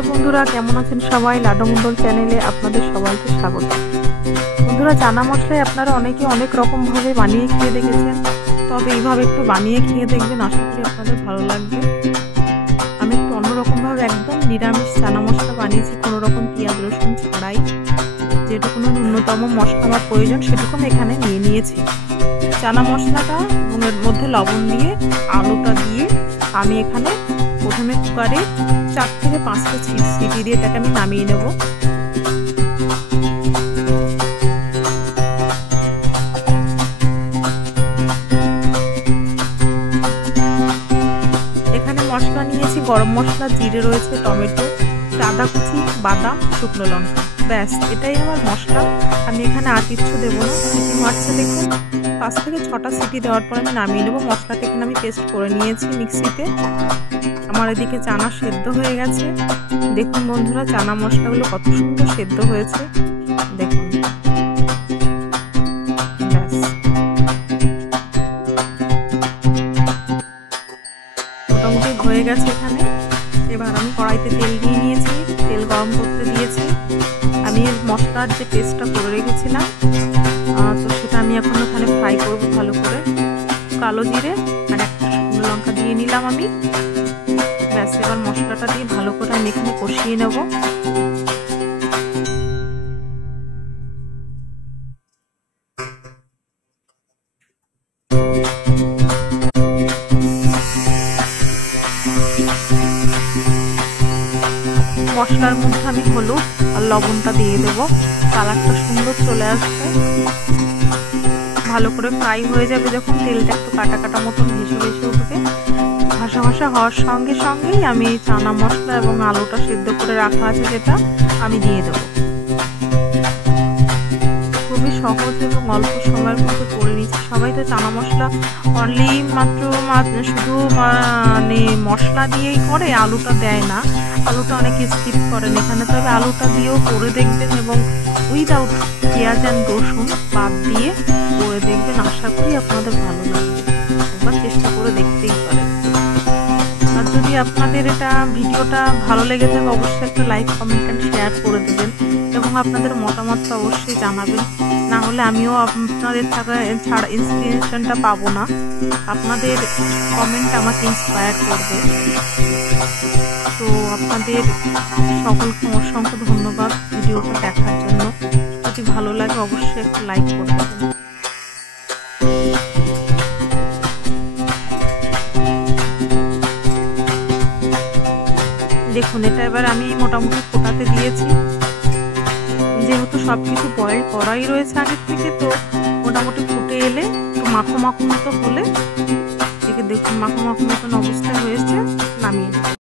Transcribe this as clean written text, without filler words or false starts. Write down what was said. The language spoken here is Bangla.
নমস্কার বন্ধুরা, কেমন আছেন সবাই? লাড্ডু মণ্ডল চ্যানেলে আপনাদের সবাইকে স্বাগত। বন্ধুরা, চানা মশলায় আপনারা অনেকে অনেক রকমভাবে বানিয়ে খেয়ে দেখেছেন, তবে এইভাবে একটু বানিয়ে খেয়ে দেখবেন, আশা করি আপনাদের ভালো লাগবে। আমি একটু অন্যরকমভাবে একদম নিরামিষ চানা মশলা বানিয়েছি, কোনো রকম পেঁয়াজ রসুন ছাড়াই। যেটুকু ন্যূনতম মশলা আমার প্রয়োজন সেটুকু আমি এখানে নিয়ে নিয়েছি। চানা মশলাটা এর মধ্যে লবণ দিয়ে আলুটা দিয়ে আমি এখানে প্রথমে কুকারে 4 থেকে 5টা সিটি দিয়ে এটাকে আমি নামিয়ে নেব। এখানে মশলা নিয়েছি, গরম মশলা, জিরে রয়েছে, টমেটো, আদা কুচি, বাদাম, শুকনো লঙ্কা, ব্যাস এটাই আমার মশলা। আমি এখানে আর কিচ্ছু দেবো না। সিটি মারছে দেখুন, 5 থেকে 6টা সিটি দেওয়ার পর আমি নামিয়ে নেবো। মশলাটা এখানে আমি পেস্ট করে নিয়েছি মিক্সিতে। আমার এদিকে চানা সেদ্ধ হয়ে গেছে। দেখুন বন্ধুরা, চানা মশলাগুলো কত সুন্দর সেদ্ধ হয়েছে দেখুন। ব্যাস মোটামুটি হয়ে গেছে এখানে। এবার আমি কড়াইতে তেল দিয়ে নিয়েছি, তেল গরম করতে দিয়েছি। আমি মশলার যে পেস্টটা করে রেখেছিলাম তো সেটা আমি এখন ওখানে ফ্রাই করবো ভালো করে। কালো জিরে আর একটা শুকনো লঙ্কা দিয়ে নিলাম আমি। ব্যাস এবার মশলাটা দিয়ে ভালো করে আমি এখানে কষিয়ে নেব। মশলার মধ্যে আমি হলুদ আর লবণটা দিয়ে দেবো, কালারটা সুন্দর চলে আসবে। ভালো করে ফ্রাই হয়ে যাবে যখন, তেলটা একটু কাটা কাটা মতন ভেসে ভেসে উঠবে। ভাসা ভাসা হওয়ার সঙ্গে সঙ্গেই আমি চানা মশলা এবং আলুটা সিদ্ধ করে রাখা আছে যেটা আমি দিয়ে দেবো। খুবই সহজ এবং অল্প সময়ের মধ্যে করে নিচ্ছি। সবাই তো চানা মশলা অনলি মাত্র শুধু মানে মশলা দিয়েই করে, আলুটা দেয় না। আলুটা অনেকে স্কিপ করেন এখানে, তবে আলুটা দিয়েও করে দেখবেন এবং উইদাউট পেঁয়াজ অ্যান্ড রসুন বাদ দিয়ে করে দেখবেন। আশা করি আপনাদের ভালো লাগবে, একবার চেষ্টা করে দেখতেই পারেন। আর যদি আপনাদের এটা ভিডিওটা ভালো লেগে থাকে অবশ্যই একটা লাইক, কমেন্ট অ্যান্ড শেয়ার করে দেবেন এবং আপনাদের মতামতটা অবশ্যই জানাবেন। না হলে আমিও আপনাদের ছাড়া ইন্সপিরেশনটা পাবো না। আপনাদের কমেন্ট আমাকে ইন্সপায়ার করবে। তো আপনাদের সকলকে অসংখ্য ধন্যবাদ ভিডিওটা দেখার জন্য। যদি ভালো লাগে অবশ্যই একটা লাইক করে দেবেন। দেখুন এটা এবার আমি মোটামুটি ফোটাতে দিয়েছি। যেহেতু সব কিছু বয়েল করাই রয়েছে আগের থেকে, তো মোটামুটি ফুটে এলে একটু মাখো মাখো মতো হলে, দেখুন মাখো মাখো মতন অবস্থা হয়েছে, নামিয়ে